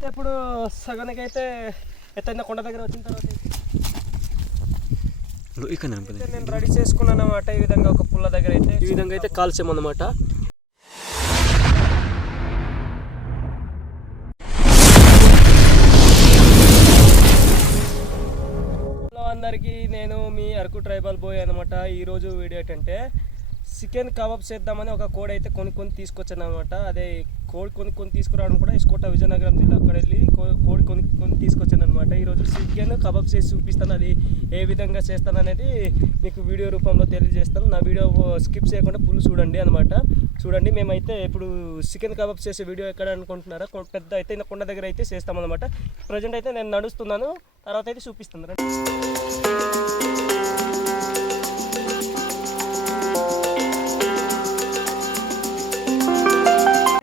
అయితే ఇప్పుడు సగానికి అయితే ఎత్తైన కొండ దగ్గర వచ్చిన తర్వాత నేను రెడీ చేసుకున్నాను అనమాట ఈ విధంగా ఒక పుల్ల దగ్గర అయితే. ఈ విధంగా అయితే కాల్చామన్నమాట అందరికీ నేను మీ అరకు ట్రైబల్ బాయ్ అనమాట ఈరోజు వీడియో ఏంటంటే చికెన్ కబాబ్ చేద్దామని ఒక కోడి అయితే కొనుక్కొని తీసుకొచ్చాను అనమాట అదే కోడి కొనుక్కొని తీసుకురావడం కూడా ఇసుకోట విజయనగరం జిల్లా అక్కడ వెళ్ళి కో- కోడి కొనుక్కొని తీసుకొచ్చాను అనమాట ఈరోజు చికెన్ కబాబ్ చేసి చూపిస్తాను అది ఏ విధంగా చేస్తాను అనేది మీకు వీడియో రూపంలో తెలియజేస్తాను. నా వీడియో స్కిప్ చేయకుండా ఫుల్ చూడండి అనమాట చూడండి మేమైతే ఇప్పుడు చికెన్ కబాబ్ చేసే వీడియో ఎక్కడ అనుకుంటున్నారా? పెద్ద అయితే కొండ దగ్గర అయితే చేస్తామన్నమాట. ప్రజెంట్ అయితే నేను నడుస్తున్నాను తర్వాత అయితే చూపిస్తాను. రండి.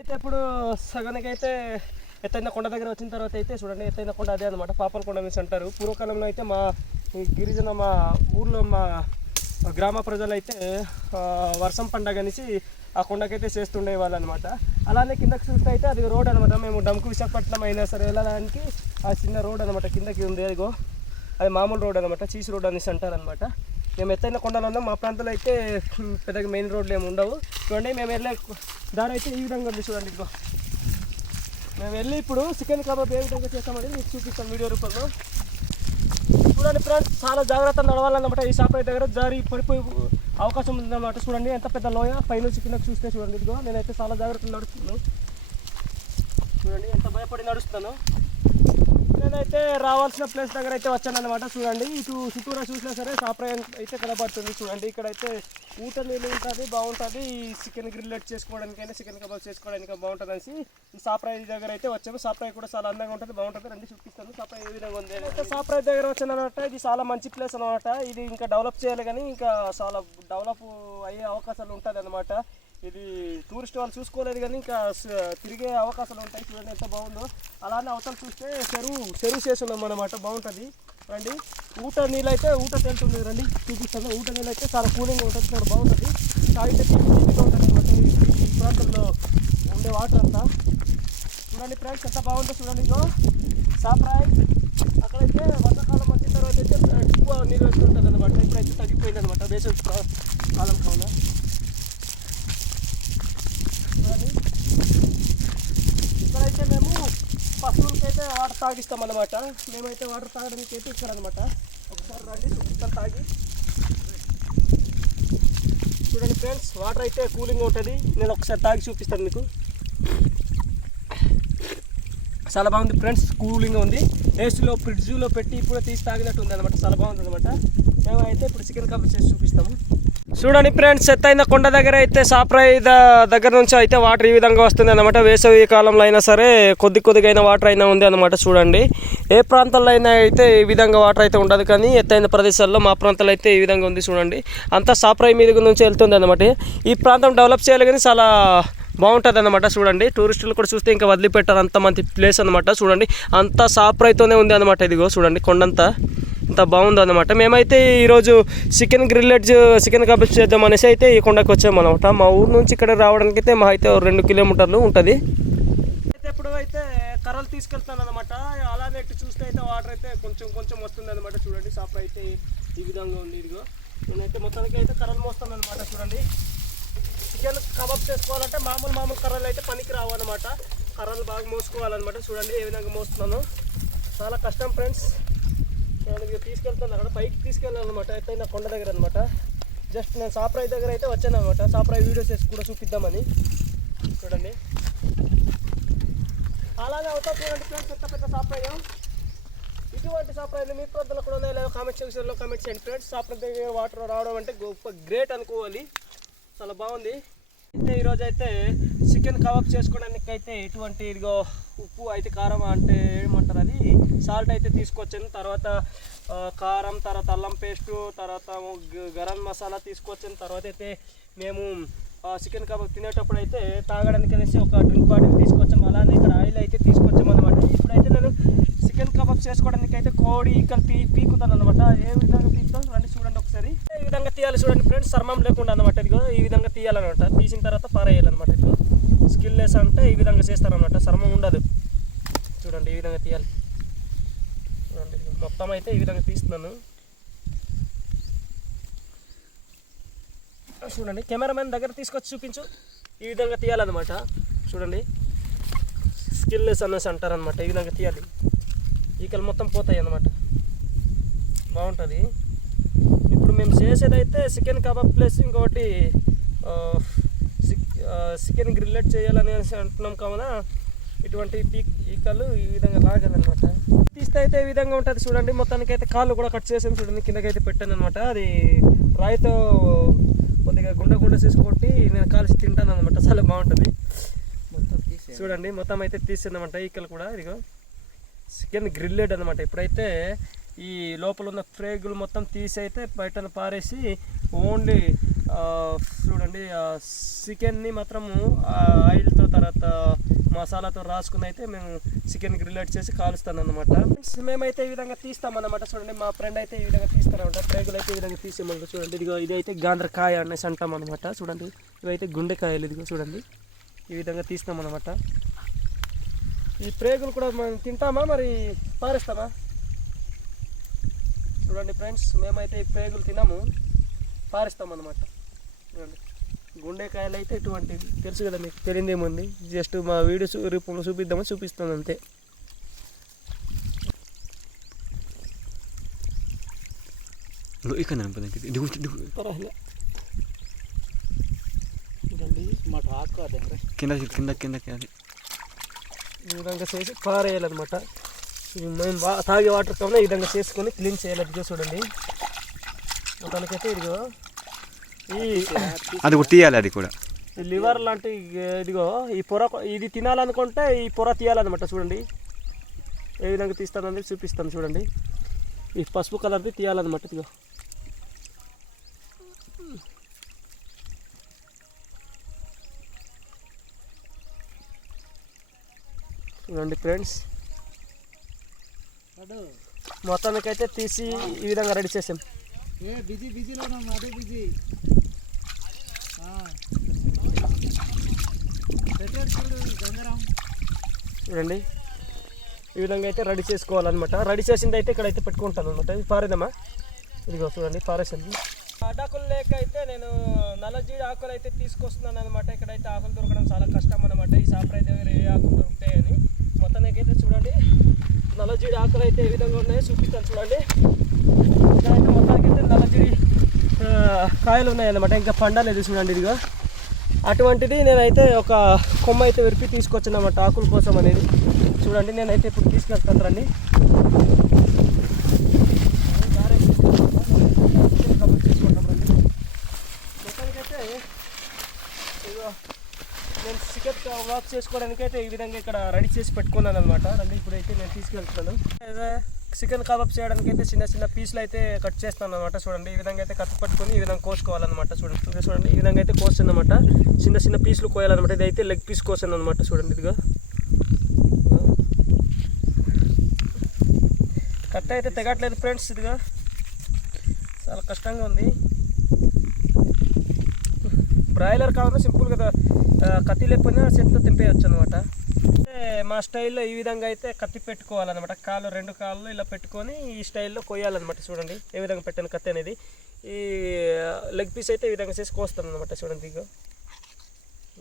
అయితే ఇప్పుడు సగానికి ఎత్తైన కొండ దగ్గర వచ్చిన తర్వాత అయితే చూడండి ఎత్తైన కొండ అదే అనమాట పాపల కొండ అనేసి అంటారు. పూర్వకాలంలో అయితే మా ఈ గిరిజన మా ఊర్లో మా గ్రామ ప్రజలైతే వర్షం పండగ అనేసి ఆ కొండకైతే చేస్తుండే వాళ్ళు అనమాట అలానే కిందకి చూస్తే అయితే అది రోడ్ అనమాట మేము డమ్కు విశాఖపట్నం అయినా సరే వెళ్ళడానికి ఆ చిన్న రోడ్ అనమాట కిందకి ఉంది. అదిగో అది మామూలు రోడ్ అనమాట చీస్ రోడ్ అనేసి అంటారు అనమాట మేము ఎత్తైన కొండలు ఉన్నాం. మా ప్రాంతంలో అయితే పెద్దగా మెయిన్ రోడ్లు ఏమి ఉండవు. చూడండి మేము వెళ్ళే దారి అయితే ఈ విధంగా ఉంది చూడండి ఇదిగో. మేము వెళ్ళి ఇప్పుడు చికెన్ కబాబ్ ఏ విధంగా చేస్తామని మీకు చూపిస్తాం వీడియో రూపంలో. చూడండి ఫ్రెండ్స్ చాలా జాగ్రత్త నడవాలన్నమాట ఈ షాప్ దగ్గర. జారి పడిపోయి అవకాశం ఉందన్నమాట చూడండి. ఎంత పెద్ద లోయ పైనుంచి కిందకి చూస్తే చూడండి ఇదిగో. నేనైతే చాలా జాగ్రత్తలు నడుస్తున్నాను. చూడండి ఎంత భయపడి నడుస్తాను నేనైతే రావాల్సిన ప్లేస్ దగ్గర అయితే వచ్చాను అనమాట చూడండి ఇటు చుట్టూరా చూసినా సరే సాప్రయం అయితే కనబడుతుంది చూడండి. ఇక్కడైతే ఊట నీళ్ళు ఉంటుంది బాగుంటుంది. చికెన్ గ్రిల్లెట్ చేసుకోవడానికైనా చికెన్ కబాబ్ చేసుకోవడానికి బాగుంటుంది అనేసి ఈ సాప్రాయ్ దగ్గర అయితే వచ్చాము. సాప్రాయ్ కూడా చాలా అందంగా ఉంటుంది బాగుంటుంది. రండి చూపిస్తాను. సాప్రాయ్ ఏ విధంగా ఉంది అయితే సాప్రాయ్ దగ్గర వచ్చాను అనమాట ఇది చాలా మంచి ప్లేస్ అనమాట ఇది ఇంకా డెవలప్ చేయాలి కానీ ఇంకా చాలా డెవలప్ అయ్యే అవకాశాలు ఉంటుంది అనమాట ఇది టూరిస్ట్ వాళ్ళు చూసుకోలేదు కానీ ఇంకా తిరిగే అవకాశాలు ఉంటాయి చూడండి ఎంత బాగుందో. అలానే అవతల చూస్తే చెరువు చెరువు చేస్తున్నాం అనమాట బాగుంటుంది. రండి. ఊట నీళ్ళు అయితే ఊట తెలుతుంది రండి. చూపిస్తాను. ఊట నీళ్ళు అయితే చాలా కూలింగ్ ఉంటుంది చాలా బాగుంటుంది. తాగితే తీపిగా ఉంటుంది అనమాట ఈ ప్రాంతంలో ఉండే వాటర్ అంతా. చూడండి ఫ్రెండ్స్ ఎంత బాగుంటుంది చూడండి ఇగో. సాప్రాయ్. అక్కడైతే వర్షాకాలం వచ్చిన తర్వాత అయితే ఎక్కువ నీరు వస్తుంటుంది అనమాట ఇప్పుడైతే తగ్గిపోయింది అనమాట వేసవి కాలం కావున చూడండి ఇక్కడైతే మేము పశువులకైతే వాటర్ తాగిస్తాం అనమాట మేమైతే వాటర్ తాగడానికి అయితే ఇక్కడ అనమాట ఒకసారి రండి ఒకసారి తాగి. చూడండి ఫ్రెండ్స్ వాటర్ అయితే కూలింగ్ ఉంటుంది. నేను ఒకసారి తాగి చూపిస్తాను మీకు. చాలా బాగుంది ఫ్రెండ్స్ కూలింగ్ ఉంది. ఏసీలో ఫ్రిడ్జ్లో పెట్టి ఇప్పుడు తీసి తాగినట్టు ఉంది అనమాట చాలా బాగుంది అనమాట మేమైతే ఇప్పుడు చికెన్ కబాబ్ చేసి చూపిస్తాము. చూడండి ఫ్రెండ్స్ ఎత్తైన కొండ దగ్గర అయితే సాప్రాయ్ దగ్గర నుంచి అయితే వాటర్ ఈ విధంగా వస్తుంది అనమాట వేసవి కాలంలో అయినా సరే కొద్ది కొద్దిగా వాటర్ అయినా ఉంది అనమాట చూడండి. ఏ ప్రాంతాల్లో అయినా అయితే ఈ విధంగా వాటర్ అయితే ఉండదు కానీ ఎత్తైన ప్రదేశాల్లో మా ప్రాంతాల్లో అయితే ఈ విధంగా ఉంది చూడండి. అంతా సాప్రాయ్ మీద నుంచి వెళ్తుంది అనమాట ఈ ప్రాంతం డెవలప్ చేయాలి కానీ చాలా బాగుంటుంది అనమాట చూడండి. టూరిస్టులు కూడా చూస్తే ఇంకా వదిలిపెట్టారు అంత మంచి ప్లేస్ అనమాట చూడండి. అంతా సాప్రైతోనే ఉంది అనమాట ఇదిగో చూడండి కొండంతా. అంత బాగుంది అనమాట మేమైతే ఈరోజు చికెన్ గ్రిల్లెడ్జ్ చికెన్ కబాబ్ చేద్దాం అనేసి అయితే ఈ కొండకు వచ్చామన్నమాట. మా ఊరు నుంచి ఇక్కడ రావడానికి అయితే మా అయితే రెండు కిలోమీటర్లు ఉంటుంది. అయితే ఇప్పుడు అయితే కర్రలు తీసుకెళ్తాను అనమాట అలానే చూస్తే అయితే వాటర్ అయితే కొంచెం కొంచెం వస్తుంది అనమాట చూడండి సాప్ అయితే ఈ విధంగా ఉంది ఇదిగో. నేనైతే మొత్తానికి అయితే కర్రలు మోస్తాను అనమాట చూడండి. చికెన్ కబాబ్ చేసుకోవాలంటే మామూలు మామూలు కర్రలు అయితే పనికి రావన్నమాట. అనమాట కర్రలు బాగా మోసుకోవాలన్నమాట. చూడండి ఏ విధంగా మోస్తున్నాను. చాలా కష్టం ఫ్రెండ్స్. తీసుకెళ్తాను అక్కడ పైకి తీసుకెళ్ళాలన్నమాట ఎత్తైన కొండ దగ్గర అనమాట జస్ట్ నేను సాప్రాయ్ దగ్గర అయితే వచ్చాను అనమాట సాప్రాయ్ వీడియోస్ వేసి కూడా చూపిద్దామని. చూడండి. అలాగే అవుతా చూడండి ఫ్రెండ్స్ పెద్ద పెద్ద సాప్రాయం ఇటువంటి సాప్రాయాలు మీ ప్రాంతంలో కూడా ఉన్నాయి. లేదా కామెంట్ సెక్షన్లో కామెంట్ చేయండి. ఫ్రెండ్స్ సాప్రాయ్ దగ్గర వాటర్ రావడం అంటే గొప్ప గ్రేట్ అనుకోవాలి. చాలా బాగుంది. అయితే ఈరోజు అయితే చికెన్ కబాబ్ చేసుకోవడానికి అయితే ఎటువంటి ఇదిగో ఉప్పు అయితే కారం అంటే ఏమంటారు అది? సాల్ట్ అయితే తీసుకొచ్చాను. తర్వాత కారం తర్వాత అల్లం పేస్టు తర్వాత గరం మసాలా తీసుకొచ్చిన. తర్వాత అయితే మేము చికెన్ కబాబ్ తినేటప్పుడు అయితే తాగడానికి అనేసి ఒక డ్రింక్ బాటిల్ తీసుకొచ్చాము అలానే ఇక్కడ ఆయిల్ అయితే తీసుకొచ్చాము అనమాట ఇప్పుడైతే నేను చికెన్ కబాబ్ చేసుకోవడానికి అయితే కోడి ఇక్కడ పీ పీకుతాను అనమాట ఏ విధంగా పీకుతాను రండి చూడండి ఒకసారి ఈ విధంగా తీయాలి చూడండి ఫ్రెండ్స్ చర్మం లేకుండా అనమాట ఇదిగో ఈ విధంగా తీయాలన్నమాట. తీసిన తర్వాత పారేయాలన్నమాట ఇదిగో. స్కిల్ లెస్ అంటే ఈ విధంగా చేస్తారనమాట చర్మం ఉండదు. చూడండి ఈ విధంగా తీయాలి. చూడండి మొత్తం అయితే ఈ విధంగా తీస్తున్నాను. చూడండి కెమెరామెన్ దగ్గర తీసుకొచ్చి చూపించు. ఈ విధంగా తీయాలన్నమాట. చూడండి. స్కిల్లెస్ అనేసి అంటారనమాట ఈ విధంగా తీయాలి. ఈకలు మొత్తం పోతాయి అన్నమాట బాగుంటుంది. మేము చేసేదైతే చికెన్ కబాబ్ ప్లస్ ఇంకోటి చికెన్ గ్రిల్లెట్ చేయాలని అనేసి అంటున్నాం కావున ఇటువంటి పీక్ ఈకలు ఈ విధంగా లాగాలన్నమాట తీస్తే అయితే ఈ విధంగా ఉంటుంది చూడండి. మొత్తానికి అయితే కాళ్ళు కూడా కట్ చేసాను చూడండి. కిందకైతే పెట్టాను అనమాట అది రాయితో కొద్దిగా గుండె గుండె చేసి కొట్టి నేను కాల్చి తింటాను అనమాట చాలా బాగుంటుంది. చూడండి. మొత్తం అయితే తీసిందన్నమాట. ఈకలు కూడా ఇదిగో. చికెన్ గ్రిల్లెడ్ అనమాట ఇప్పుడైతే ఈ లోపల ఉన్న ఫ్రేగులు మొత్తం తీసి అయితే పారేసి ఓన్లీ చూడండి చికెన్ని మాత్రము ఆయిల్తో తర్వాత మసాలాతో రాసుకుని అయితే మేము చికెన్ రిలేట్ చేసి కాలుస్తాను అనమాట మేమైతే ఈ విధంగా తీస్తామన్నమాట. చూడండి మా ఫ్రెండ్ అయితే ఈ విధంగా తీస్తారనమాట ఫ్రేగులు అయితే ఈ విధంగా తీసేయమంటారు చూడండి ఇదిగో ఇదైతే గాంధ్రకాయ అనేసి అంటాం అనమాట చూడండి ఇవైతే గుండెకాయలు ఇదిగో చూడండి. ఈ విధంగా తీస్తామన్నమాట. ఈ ప్రేగులు కూడా మనం తింటామా? మరి పారేస్తామా? చూడండి ఫ్రెండ్స్ మేమైతే ఈ ప్రేగులు తినము పారేస్తాం అనమాట చూడండి గుండెకాయలు అయితే ఇటువంటి తెలుసు కదా మీకు తెలియదేముంది? జస్ట్ మా వీడియో రూపంలో చూపిద్దామని చూపిస్తాను అంతే. Kinda, kinda, kinda, kinda. ఈ విధంగా చేసి పారేయాలన్నమాట. మేము తాగే వాటర్ కావున ఈ విధంగా చేసుకొని క్లీన్ చేయాలి. ఇదిగో చూడండి. మొత్తానికైతే ఇదిగో ఈ అది కూడా తీయాలి అది కూడా. లివర్ లాంటి ఇదిగో ఈ పొర ఇది తినాలనుకుంటే ఈ పొర తీయాలన్నమాట చూడండి. ఏ విధంగా తీస్తానని చూపిస్తాను చూడండి. ఈ పసుపు కలర్ది తీయాలన్నమాట ఇదిగో. చూడండి ఫ్రెండ్స్. మొత్తానికైతే తీసి ఈ విధంగా రెడీ చేసాం. ఏ బిజీ బిజీలో అదే బిజీ. చూడండి ఈ విధంగా అయితే రెడీ చేసుకోవాలన్నమాట. రెడీ చేసింది అయితే ఇక్కడైతే పెట్టుకుంటాను అనమాట ఇది పారేదమ్మా? ఇదిగో చూడండి పారేసింది. అడాకులు లేక అయితే నేను నల్లజీడి ఆకులు అయితే తీసుకొస్తున్నాను అనమాట ఇక్కడైతే ఆకులు దొరకడం చాలా కష్టం అనమాట ఈ సాంప్రదాయ దగ్గర ఏ ఆకులు దొరుకుతాయని. మొత్తానికి అయితే చూడండి. నల్లజీడి ఆకులు అయితే ఏ విధంగా ఉన్నాయో చూపిస్తాను చూడండి. ఇక్కడైతే మొత్తానికైతే అయితే నల్లజీడి కాయలు ఉన్నాయన్నమాట. ఇంకా పండలేదు చూడండి ఇదిగో. అటువంటిది నేనైతే ఒక కొమ్మ అయితే విరిపి తీసుకొచ్చానమాట ఆకుల కోసం అనేది. చూడండి నేనైతే ఇప్పుడు తీసుకెళ్తాను రండి మొత్తానికైతే ఇదిగో నేను చికెన్ వాక్ చేసుకోవడానికి అయితే ఈ విధంగా ఇక్కడ రెడీ చేసి పెట్టుకున్నాను అనమాట రండి ఇప్పుడైతే నేను తీసుకెళ్తున్నాను. చికెన్ కబాబ్ చేయడానికి అయితే చిన్న చిన్న పీసులు అయితే కట్ చేస్తాను అనమాట చూడండి ఈ విధంగా అయితే కట్ పట్టుకొని ఈ విధంగా కోసుకోవాలన్నమాట. చూడండి చూడండి ఈ విధంగా అయితే కోస్తుంది అనమాట చిన్న చిన్న పీసులు కోయాలన్నమాట. ఇది అయితే లెగ్ పీస్ కోసాను అనమాట చూడండి ఇదిగా. కట్ అయితే తెగట్లేదు ఫ్రెండ్స్ ఇదిగా. చాలా కష్టంగా ఉంది. బ్రాయిలర్ కావాలన్నా సింపుల్ కదా. కత్తి లేకపోయినా చేతితో తెంపేయచ్చు అనమాట మా స్టైల్లో ఈ విధంగా అయితే కత్తి పెట్టుకోవాలన్నమాట. కాళ్ళు రెండు కాళ్ళు ఇలా పెట్టుకొని ఈ స్టైల్లో కొయ్యాలన్నమాట చూడండి. ఏ విధంగా పెట్టాను కత్తి అనేది. ఈ లెగ్ పీస్ అయితే ఈ విధంగా చేసి కోస్తాను అనమాట చూడండి ఇగో.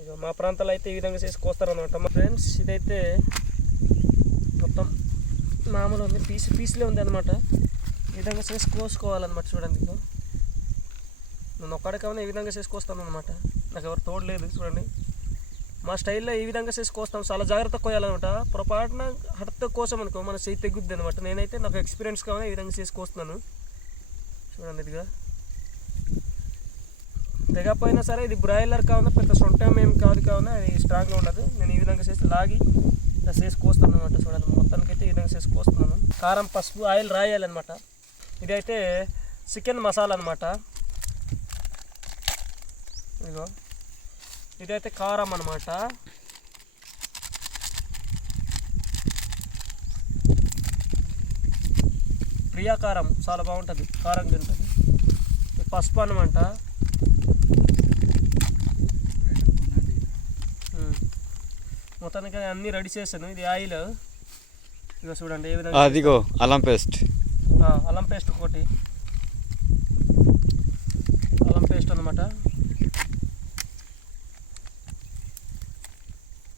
ఇక మా ప్రాంతాల్లో అయితే ఈ విధంగా చేసి కోస్తారనమాట మా ఫ్రెండ్స్ ఇదైతే మొత్తం మామూలు ఉంది. పీస్ పీస్లే ఉంది అనమాట ఈ విధంగా చేసి కోసుకోవాలన్నమాట చూడండి ఇగో. నేను ఒక్కడే ఈ విధంగా చేసుకొస్తాను అనమాట నాకు ఎవరు తోడలేదు చూడండి. మా స్టైల్లో ఈ విధంగా చేసుకొస్తాం. చాలా జాగ్రత్త కోయాలన్నమాట పొరపాటున హడత కోసం అనుకో మన చేయి తగ్గుద్ది అనమాట నేనైతే నాకు ఎక్స్పీరియన్స్ కావాలి ఈ విధంగా చేసుకొస్తున్నాను. చూడండి ఇదిగా. తెగపోయినా సరే ఇది బ్రాయిలర్ కావున పెద్ద సొంటం ఏం కాదు కావున ఇది స్ట్రాంగ్గా ఉండదు. నేను ఈ విధంగా చేసి లాగి ఇలా చేసి కోస్తాను అనమాట చూడండి మొత్తానికి అయితే ఈ విధంగా చేసి కోస్తున్నాను కారం పసుపు ఆయిల్ రాయాలన్నమాట. ఇదైతే చికెన్ మసాలా అనమాట ఇదిగో ఇదైతే కారం అనమాట ప్రియా కారం చాలా బాగుంటుంది. కారం తింటుంది. ఇది పసుపు అనమాట. మొత్తానికి అన్నీ రెడీ చేశాను. ఇది ఆయిల్. ఇక చూడండి ఏ విధంగా అదిగో అల్లం పేస్ట్. అల్లం పేస్ట్ ఒకటి అల్లం పేస్ట్ అనమాట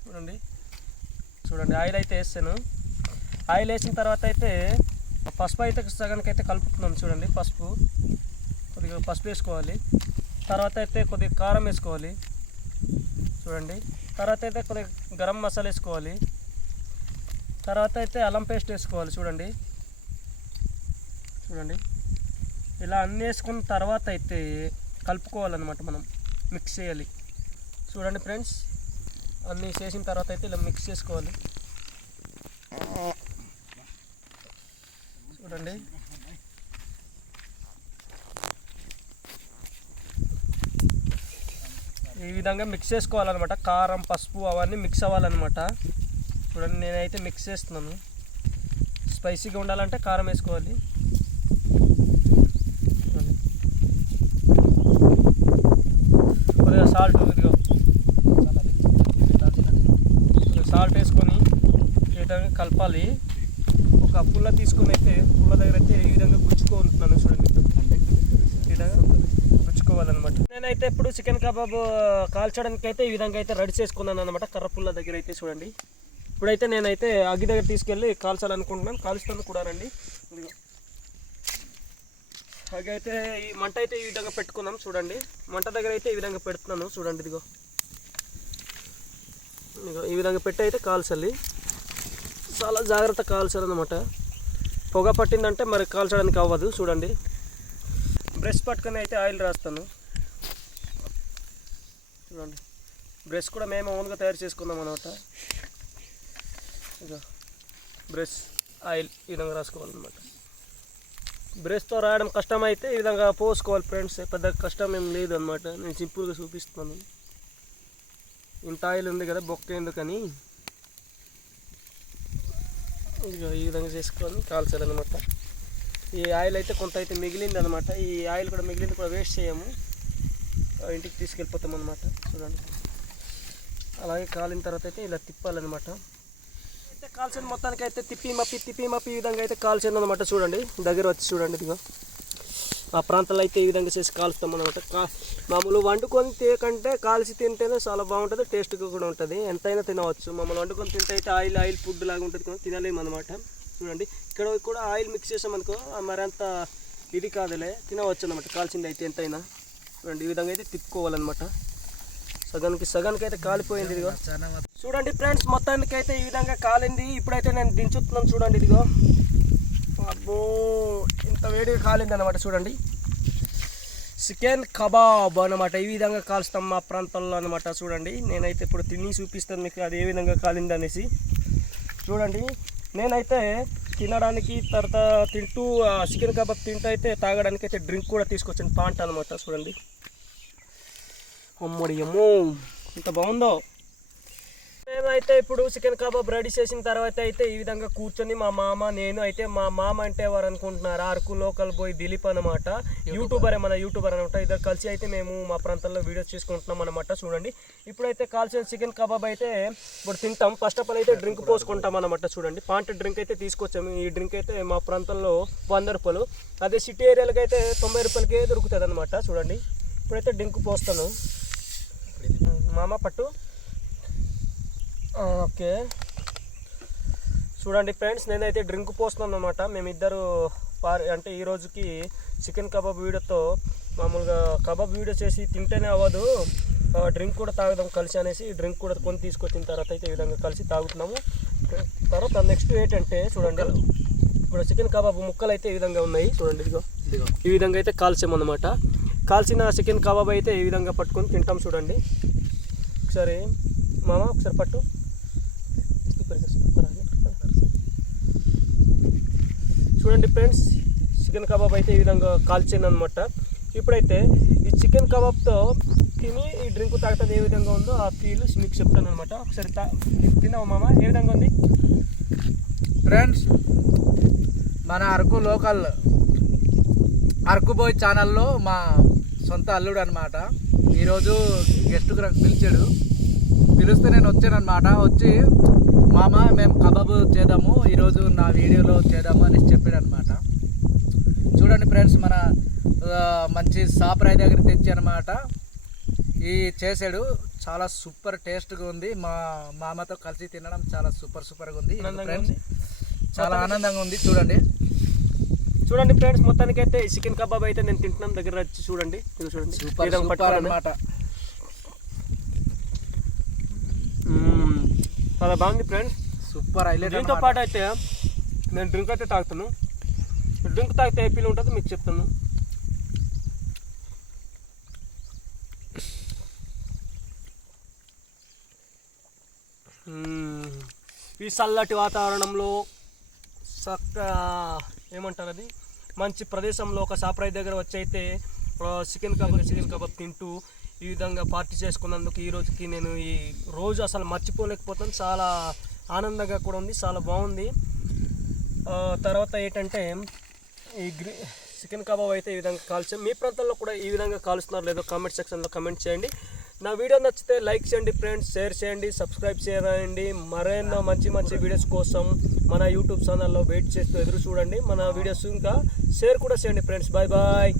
చూడండి చూడండి ఆయిల్ అయితే వేసాను. ఆయిల్ వేసిన తర్వాత అయితే పసుపు అయితే సగానికి అయితే కలుపుతున్నాం చూడండి పసుపు. కొద్దిగా పసుపు వేసుకోవాలి. తర్వాత అయితే కొద్దిగా కారం వేసుకోవాలి. చూడండి తర్వాత అయితే కొద్దిగా గరం మసాలా వేసుకోవాలి. తర్వాత అయితే అల్లం పేస్ట్ వేసుకోవాలి చూడండి. చూడండి ఇలా అన్నీ వేసుకున్న తర్వాత అయితే కలుపుకోవాలన్నమాట మనం మిక్స్ చేయాలి. చూడండి ఫ్రెండ్స్ అన్నీ చేసిన తర్వాత అయితే ఇలా మిక్స్ చేసుకోవాలి. చూడండి. ఈ విధంగా మిక్స్ చేసుకోవాలన్నమాట. కారం పసుపు అవన్నీ మిక్స్ అవ్వాలన్నమాట. చూడండి నేనైతే మిక్స్ చేస్తున్నాను. స్పైసీగా ఉండాలంటే కారం వేసుకోవాలి చూడండి. కొద్దిగా సాల్ట్ ఇదిగో కొద్దిగా సాల్ట్ వేసుకొని ఈ విధంగా కలపాలి. ఒక పుల్ల తీసుకొని అయితే పుల్ల దగ్గర అయితే ఈ విధంగా గుచ్చుకుంటున్నాను చూడండి ఈ విధంగా గుచ్చుకోవాలన్నమాట. నేనైతే ఇప్పుడు చికెన్ కబాబ్ కాల్చడానికి అయితే ఈ విధంగా అయితే రెడీ చేసుకున్నాను అనమాట కర్ర పుల్ల దగ్గర అయితే చూడండి. ఇప్పుడైతే నేనైతే అగ్గి దగ్గర తీసుకెళ్ళి కాల్చాలనుకుంటున్నాను. కాలుస్తాను కూడా రండి. అగ్గి అయితే ఈ మంట అయితే ఈ విధంగా పెట్టుకున్నాం చూడండి. మంట దగ్గర అయితే ఈ విధంగా పెడుతున్నాను చూడండి ఇదిగో. ఇదిగో ఈ విధంగా పెట్టి అయితే కాల్చాలి. చాలా జాగ్రత్త కాల్చాలన్నమాట పొగ పట్టిందంటే మరి కాల్చడానికి అవ్వదు చూడండి. బ్రష్ పట్టుకొని అయితే ఆయిల్ రాస్తాను. చూడండి. బ్రష్ కూడా మేము ఓన్గా తయారు చేసుకున్నాం అనమాట ఇక బ్రష్ ఆయిల్ ఈ విధంగా రాసుకోవాలన్నమాట. బ్రష్తో రాయడం కష్టం అయితే ఈ విధంగా పోసుకోవాలి ఫ్రెండ్స్. పెద్ద కష్టం ఏం లేదు అనమాట నేను సింపుల్గా చూపిస్తున్నాను. ఇంత ఆయిల్ ఉంది కదా బొక్క ఎందుకని? ఇక ఈ విధంగా చేసుకొని కాల్చాలన్నమాట ఈ ఆయిల్ అయితే కొంత అయితే మిగిలింది అనమాట ఈ ఆయిల్ కూడా మిగిలింది కూడా వేస్ట్ చేయము. ఇంటికి తీసుకెళ్ళిపోతాం అనమాట చూడండి. అలాగే కాలిన తర్వాత అయితే ఇలా తిప్పాలన్నమాట. అయితే కాల్చిన మొత్తానికి అయితే తిప్పి మప్పి తిప్పి మప్పి ఈ విధంగా అయితే కాల్చింది అనమాట చూడండి. దగ్గర వచ్చి చూడండి ఇదిగో. ఆ ప్రాంతాల్లో అయితే ఈ విధంగా చేసి కాలుస్తాం అనమాట కా మామూలు వండుకొని తీయకంటే కాల్చి తింటేనే చాలా బాగుంటుంది టేస్ట్గా కూడా ఉంటుంది. ఎంతైనా తినవచ్చు. మమ్మల్ని వండుకొని తింటే అయితే ఆయిల్ ఆయిల్ ఫుడ్ లాగా ఉంటుంది కానీ తినలేము అనమాట చూడండి ఇక్కడ కూడా ఆయిల్ మిక్స్ చేసామనుకో మరి మరంత ఇది కాదులే తినవచ్చు అనమాట కాల్చింది అయితే ఎంతైనా. చూడండి ఈ విధంగా అయితే తిప్పుకోవాలన్నమాట. సగానికి సగానికి అయితే కాలిపోయింది ఇదిగో. చాలా చూడండి ఫ్రెండ్స్ మొత్తానికి అయితే ఈ విధంగా కాలింది. ఇప్పుడైతే నేను దించుతున్నాను చూడండి ఇదిగో. అబ్బో ఇంత వేడిగా కాలింది అనమాట చూడండి. చికెన్ కబాబ్ అనమాట ఈ విధంగా కాల్స్తాం మా ప్రాంతంలో అనమాట చూడండి. నేనైతే ఇప్పుడు తిని చూపిస్తాను మీకు అది ఏ విధంగా కాలింది అనేసి చూడండి. నేనైతే తినడానికి తర్వాత తింటూ చికెన్ కబాబ్ తింటూ అయితే తాగడానికి అయితే డ్రింక్ కూడా తీసుకొచ్చాను. పాంట్ అనమాట చూడండి. అమ్మడి అమ్మో. ఇంత బాగుందో? మేమైతే ఇప్పుడు చికెన్ కబాబ్ రెడీ చేసిన తర్వాత అయితే ఈ విధంగా కూర్చొని మా మామ నేను అయితే మా మామ అంటే ఎవరు అనుకుంటున్నారు? అరకు లోకల్ బాయ్ దిలీప్ అనమాట యూట్యూబర్. మన యూట్యూబర్ అనమాట ఇద్దరు కలిసి అయితే మేము మా ప్రాంతంలో వీడియోస్ చేసుకుంటున్నాం అనమాట చూడండి. ఇప్పుడైతే కాల్చిన చికెన్ కబాబ్ అయితే ఇప్పుడు తింటాం. ఫస్ట్ ఆఫ్ ఆల్ అయితే డ్రింక్ పోసుకుంటాం అనమాట చూడండి. పాంట డ్రింక్ అయితే తీసుకొచ్చాము. ఈ డ్రింక్ అయితే మా ప్రాంతంలో వంద రూపాయలు. అదే సిటీ ఏరియాలకి అయితే తొంభై రూపాయలకే దొరుకుతుంది అనమాట చూడండి. ఇప్పుడైతే డ్రింక్ పోస్తాను. మామ పట్టు. ఓకే. చూడండి ఫ్రెండ్స్ నేనైతే డ్రింక్ పోస్తున్నాను అనమాట మేమిద్దరు పార్ అంటే ఈ రోజుకి చికెన్ కబాబ్ వీడియోతో మామూలుగా కబాబ్ వీడియో చేసి తింటేనే అవ్వదు. డ్రింక్ కూడా తాగుదాం కలిసి అనేసి డ్రింక్ కూడా కొని తీసుకొచ్చిన తర్వాత అయితే ఈ విధంగా కలిసి తాగుతున్నాము. తర్వాత నెక్స్ట్ ఏంటంటే చూడండి ఇప్పుడు చికెన్ కబాబ్ ముక్కలు అయితే ఈ విధంగా ఉన్నాయి. చూడండి ఇదిగో. ఇదిగో. ఈ విధంగా అయితే కాల్చామన్నమాట కాల్చిన చికెన్ కబాబ్ అయితే ఈ విధంగా పట్టుకొని తింటాం చూడండి. ఒకసారి మామ ఒకసారి పట్టు. చూడండి ఫ్రెండ్స్ చికెన్ కబాబ్ అయితే ఈ విధంగా కాల్చాను అనమాట ఇప్పుడైతే ఈ చికెన్ కబాబ్తో తిని ఈ డ్రింక్ తాగుతుంది ఏ విధంగా ఉందో ఆ ఫీల్ మీకు చెప్తాను అనమాట ఒకసారి తా తిన్నావు మామ? ఏ విధంగా ఉంది? ఫ్రెండ్స్ మన అరకు లోకల్ అరకు బాయ్ ఛానల్లో మా సొంత అల్లుడు అనమాట ఈరోజు గెస్ట్కి నాకు పిలిచాడు. పిలిస్తే నేను వచ్చాను అనమాట వచ్చి మామ మేము కబాబ్ చేద్దాము ఈరోజు నా వీడియోలో చేద్దాము అని చెప్పాడు అనమాట చూడండి ఫ్రెండ్స్ మన మంచి సాపరాయి దగ్గర తెచ్చి అనమాట ఈ చేసాడు చాలా సూపర్ టేస్ట్గా ఉంది. మా మామతో కలిసి తినడం చాలా సూపర్ సూపర్గా ఉంది. ఫ్రెండ్స్. చాలా ఆనందంగా ఉంది చూడండి. చూడండి ఫ్రెండ్స్ మొత్తానికి అయితే చికెన్ కబాబ్ అయితే నేను తింటున్నాను. దగ్గర వచ్చి చూడండి. చూడండి. సూపర్. అనమాట. చాలా బాగుంది ఫ్రెండ్స్ సూపర్ హైలైట్ దీంతో పాటు అయితే నేను డ్రింక్ అయితే తాగుతాను. డ్రింక్ తాగితే ఏ ఫీల్ ఉంటుందో మీకు చెప్తాను. ఈ చల్లటి వాతావరణంలో చక్క ఏమంటారు అది? మంచి ప్రదేశంలో ఒక సాప్రాయి దగ్గర వచ్చి అయితే చికెన్ కబాబ్ చికెన్ కబాబ్ తింటూ ఈ విధంగా పార్టీ చేసుకున్నందుకు ఈ రోజుకి నేను ఈ రోజు అసలు మర్చిపోలేకపోతాను చాలా ఆనందంగా కూడా ఉంది చాలా బాగుంది. తర్వాత ఏంటంటే ఈ గ్రీ చికెన్ కబాబ్ అయితే ఈ విధంగా కాల్చాం. మీ ప్రాంతంలో కూడా ఈ విధంగా కాలుస్తున్నారు లేదో కామెంట్ సెక్షన్లో కమెంట్ చేయండి. నా వీడియో నచ్చితే లైక్ చేయండి ఫ్రెండ్స్ షేర్ చేయండి సబ్స్క్రైబ్ చేయండి. మరెన్నో మంచి మంచి వీడియోస్ కోసం మన యూట్యూబ్ ఛానల్లో వెయిట్ చేస్తూ ఎదురు చూడండి. మన వీడియోస్ ఇంకా షేర్ కూడా చేయండి ఫ్రెండ్స్. Bye bye.